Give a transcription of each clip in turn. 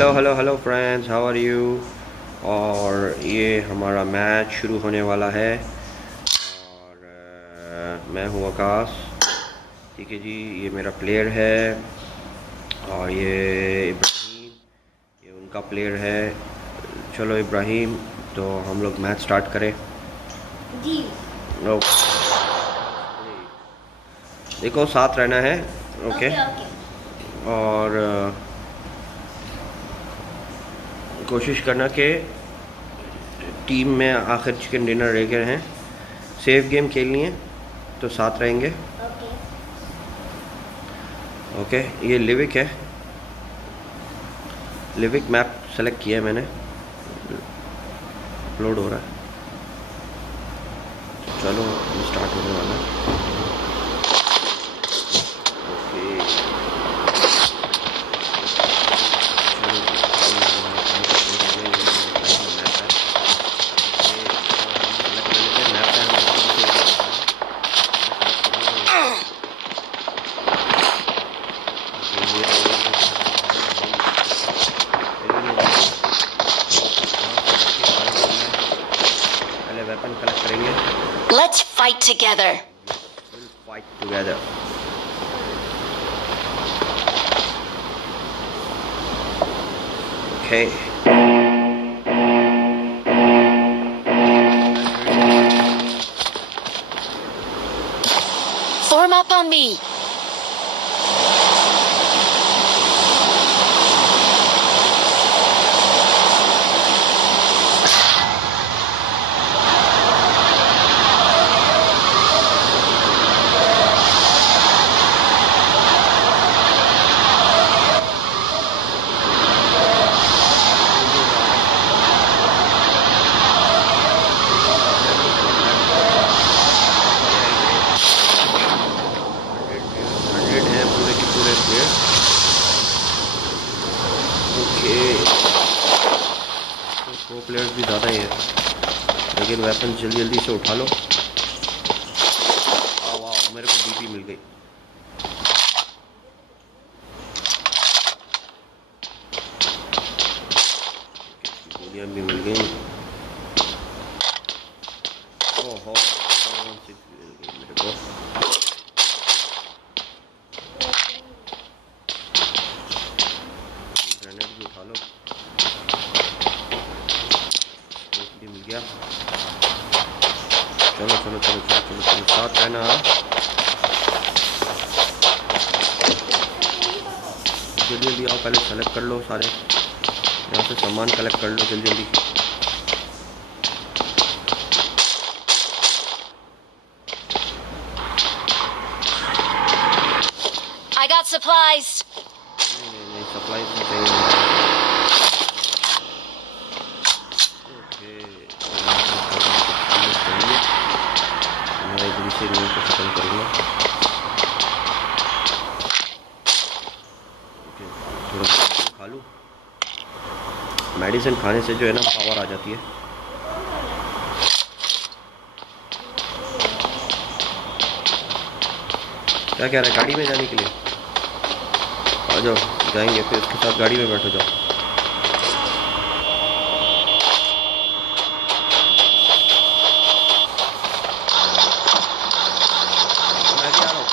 Hello hello hello friends, how are you. और ये हमारा मैच शुरू होने वाला है और मैं हूँ आकाश। ठीक है जी, ये मेरा प्लेयर है और ये इब्राहिम, ये उनका प्लेयर है। चलो इब्राहिम, तो हम लोग मैच स्टार्ट करें जी। ओके। देखो, साथ रहना है। ओके। Okay okay. और कोशिश करना कि टीम में आखिर चिकन डिनर रह गए हैं। सेफ गेम खेलनी है तो साथ रहेंगे। ओके ओके, ये लिविक है। लिविक मैप सेलेक्ट किया है मैंने, अपलोड हो रहा है। चलो स्टार्ट होने वाला है। ओके, वेपन कलेक्ट करेंगे। Let's fight together. We'll fight together. Okay. Form up on me. Pro players भी ज़्यादा ही है, लेकिन वेपन जल्दी जल्दी से उठा लो। वाह, मेरे को डीपी मिल गई। गोलियां भी मिल गई। ओहो, मेरे को ग्रेनेड भी उठा लो। भी मिल गया। चलो चलो चलो चलो चलो चलो, साथ रहना। जल्दी जल्दी आओ, पहले सेलेक्ट कर लो सारे, यहाँ से सामान कलेक्ट कर लो जल्दी जल्दी। I got supplies. नहीं, सप्लाई नहीं चाहिए। मैं इधर से रूम को खत्म करूँगा। थोड़ा मेडिसिन खा लूँ। मेडिसिन खाने से जो है ना, पावर आ जाती है। क्या कह रहा है, गाड़ी में जाने के लिए? आ जाओ, जाएंगे फिर उसके साथ, गाड़ी में बैठो जाओ। मैं भी आ रहा हूँ।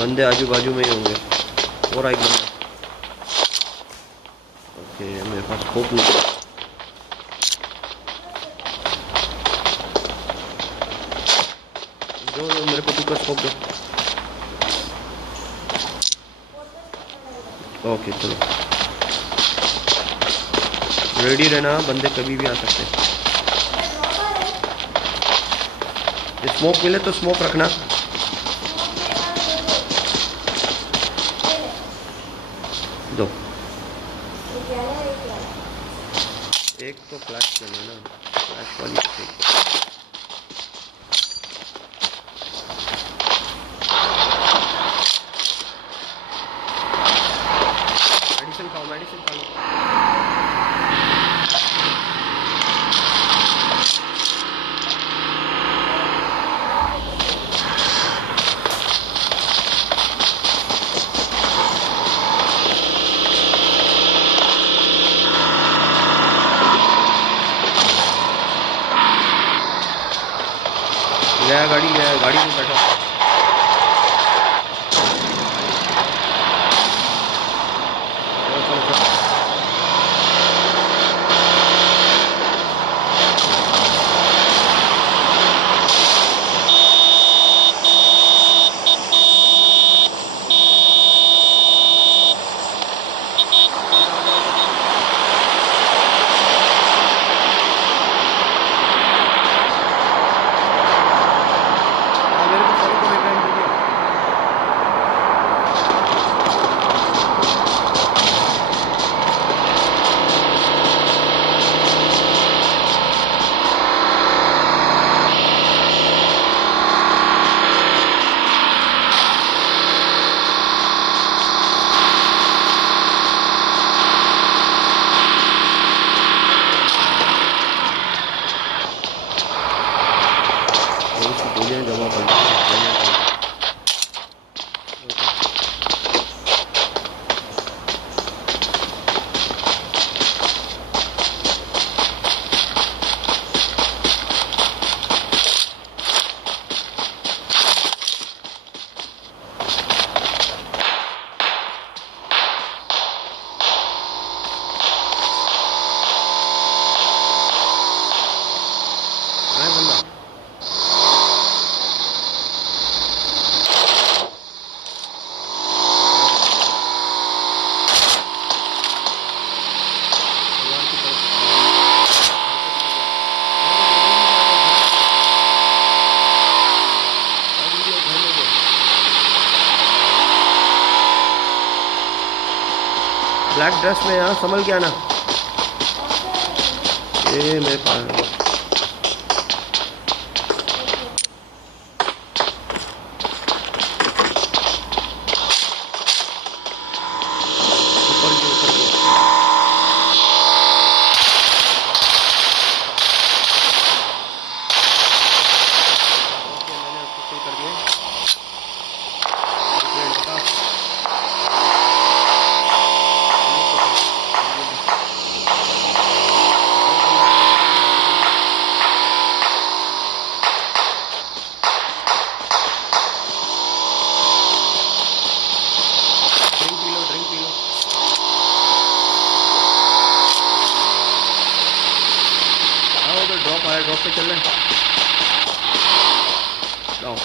बंदे आजू बाजू में ही होंगे। और एक बंदा ओके, मेरे पास स्कोप नहीं। दो मेरे को टू का स्कोप दो। ओके चलो, रेडी रहना, बंदे कभी भी आ सकते हैं। स्मोक मिले तो स्मोक रखना। दो, एक तो फ्लैश करना ना, फ्लैश वाली मेडिसिन खाओ, मेडिसिन खा लो। गया गाड़ी, गया गाड़ी में बैठा। चलो चलो चलो, मेरे को सर को लेकर दीजिए। थोड़ी सी गोलियाँ जमा कर दी। आए बंदा, भगवान की तरफ। ब्लैक ड्रेस में यहाँ संभल गया ना, ये मेरे पास ऊपर गया, ऊपर गया। ओके, मैंने उसको किल कर दिया। एक मिनट बता। Drink P low, drink P low. आओ तो ड्रॉप आया, ड्रॉप पे चल रहे हैं। लाओ,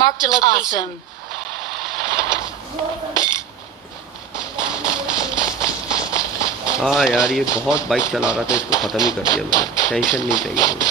Marked a location. हाँ यार, ये बहुत बाइक चला रहा था, इसको ख़त्म ही कर दिया मैंने। टेंशन नहीं चाहिए मुझे।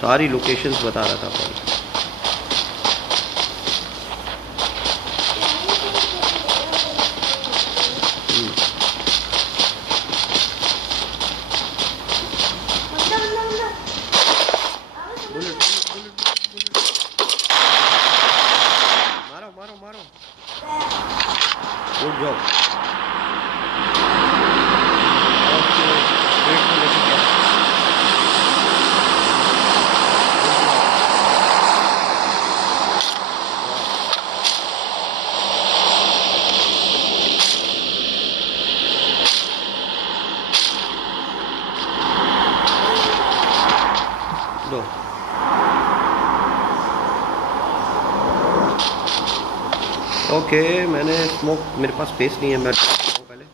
सारी लोकेशंस बता रहा था भाई। Bullet, bullet, bullet, bullet. मारो मारो मारो, गुड जॉब। ओके, वेट को लेके गया। ओके, मैंने स्मोक, मेरे पास स्पेस नहीं है, मैं पहले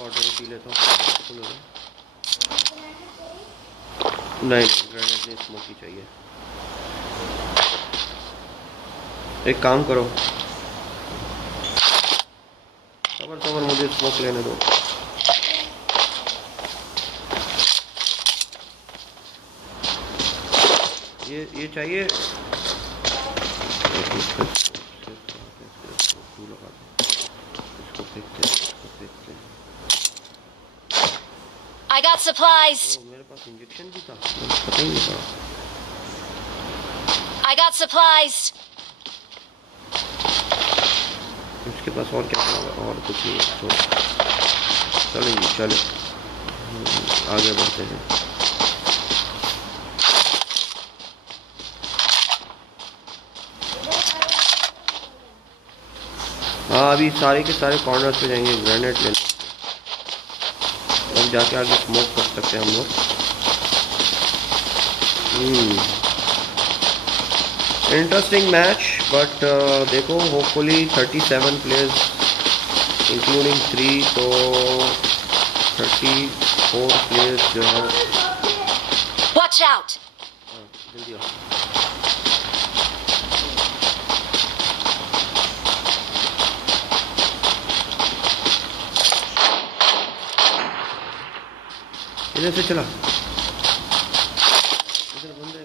वाटर पी लेता हूँ। नहीं, ग्रेनेड नहीं, स्मोक ही चाहिए। एक काम करो, सबर मुझे स्मोक लेने दो। ये चाहिए। I got supplies. मेरे पास इंजेक्शन भी था, पता ही नहीं था। I got supplies. उसके पास और क्या होगा? और कुछ नहीं है, तो चलेंगे, चले आगे बढ़ते हैं। हाँ, अभी सारे के सारे कॉर्नर्स पे जाएंगे, ग्रेनेड ले लेंगे, तब जाके आगे स्मोक कर सकते हैं हम लोग। इंटरेस्टिंग मैच, बट देखो, होपफुली 37 प्लेयर्स इंक्लूडिंग 3, तो 34 प्लेयर्स जो है। Watch out. जल्दी आओ। इधर से चला, इधर बंद है।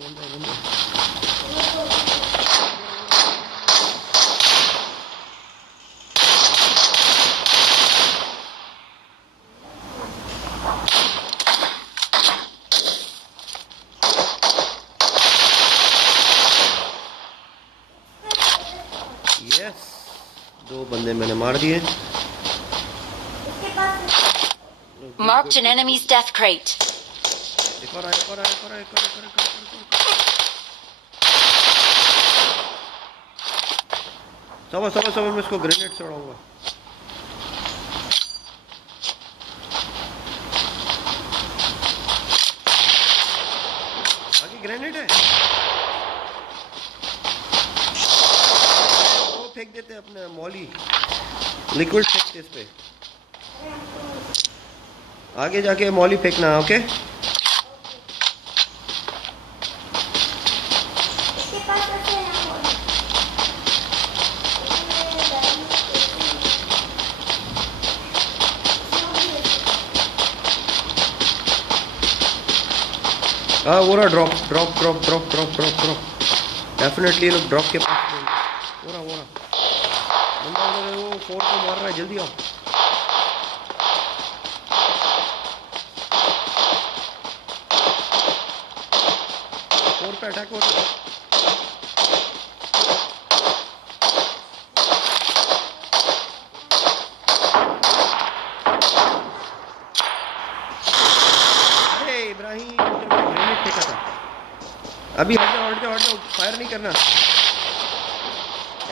यस, 2 बंदे मैंने मार दिए। Marked an enemy's death crate. एक और आया। समझ मैं इसको ग्रेनेड से उड़ाऊंगा। आगे ग्रेनेड है, वो फेंक देते हैं अपने मॉली, लिक्विड फेंकते इस पे। आगे जाके मॉली फेंकना है, ओके? हाँ, वो रहा ड्रॉप। डेफिनेटली लोग ड्रॉप के पास वो रहा बंदा उधर है, वो 4 को मार रहा है, जल्दी आओ। पे अटैक हो रहा है। अरे इब्राहिम, ग्रेनेड फेंका था। अभी हट जाओ, फायर नहीं करना।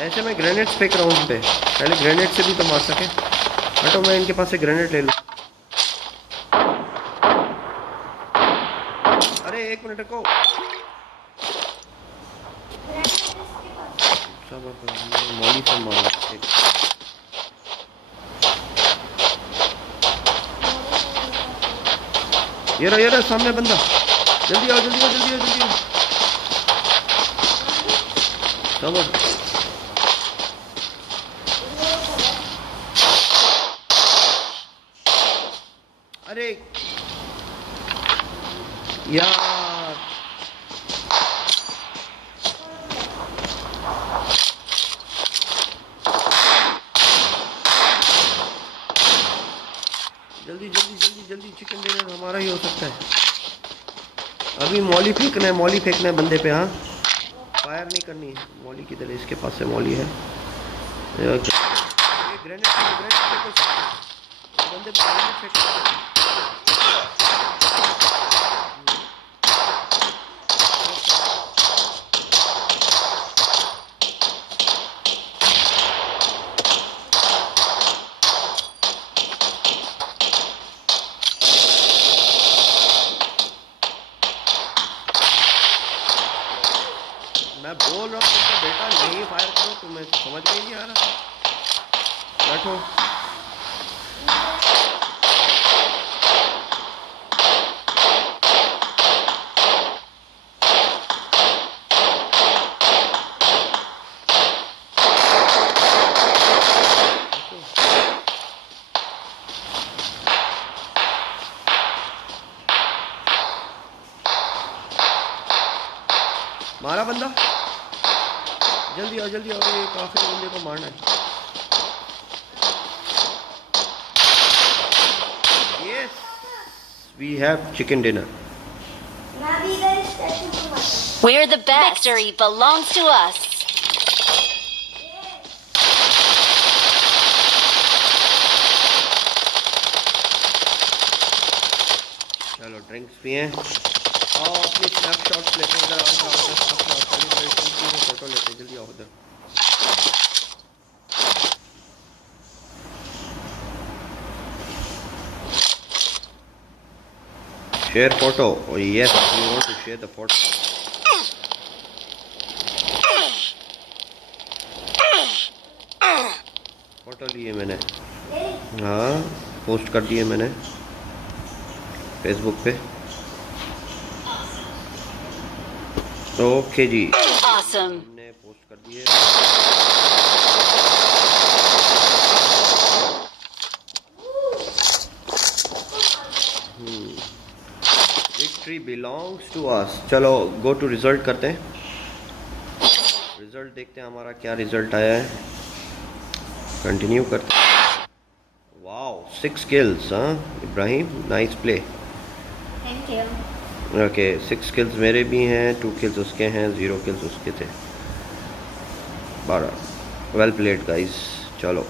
ऐसे मैं ग्रेनेड्स फेंक रहा हूँ उन पे, पहले ग्रेनेड से भी तो मार सके। हटो, मैं इनके पास से ग्रेनेड ले लूँ। अरे 1 मिनट रुको, मॉली से मारो। ये रहा सामने बंदा, जल्दी आओ। समझ, अरे यार, जल्दी चिकन डिनर हमारा ही हो सकता है। अभी मॉली फेंकना है बंदे पे। हाँ, फायर नहीं करनी है। मॉली किधर है? इसके पास से मॉली है। ग्रेनेड बंदे पे ग्रेनेड फेंक। मैं मैं बोल रहा हूँ तुमको बेटा नहीं फायर करो, तुम्हें समझ में ही नहीं आ रहा। बैठो। मारा बंदा, जल्दी आओ जल्दी आओ, ये आखिरी बंदे को मारना है। Yes, we have chicken dinner. We're the best. Victory belongs to us. चलो ड्रिंक्स पिए और अपनी स्नैपशॉट्स लेते हैं। इधर सेलिब्रेशन की फोटो लेते हैं, जल्दी आओ उधर। Share photo. Oh yes, you want to share the photo. Photo लिए मैंने, हाँ पोस्ट कर दिए मैंने फेसबुक पे। ओके जी, Awesome. हमने पोस्ट कर दिए। Victory belongs to us. चलो गो टू रिजल्ट करते हैं, रिजल्ट देखते हैं हमारा क्या रिजल्ट आया है। कंटिन्यू करते हैं। वाओ 6 kills, हाँ Ibrahim, nice play. Thank you. Okay 6 kills मेरे भी हैं, 2 kills उसके हैं, 0 kills उसके थे। 12 वेल प्लेड गाइस। चलो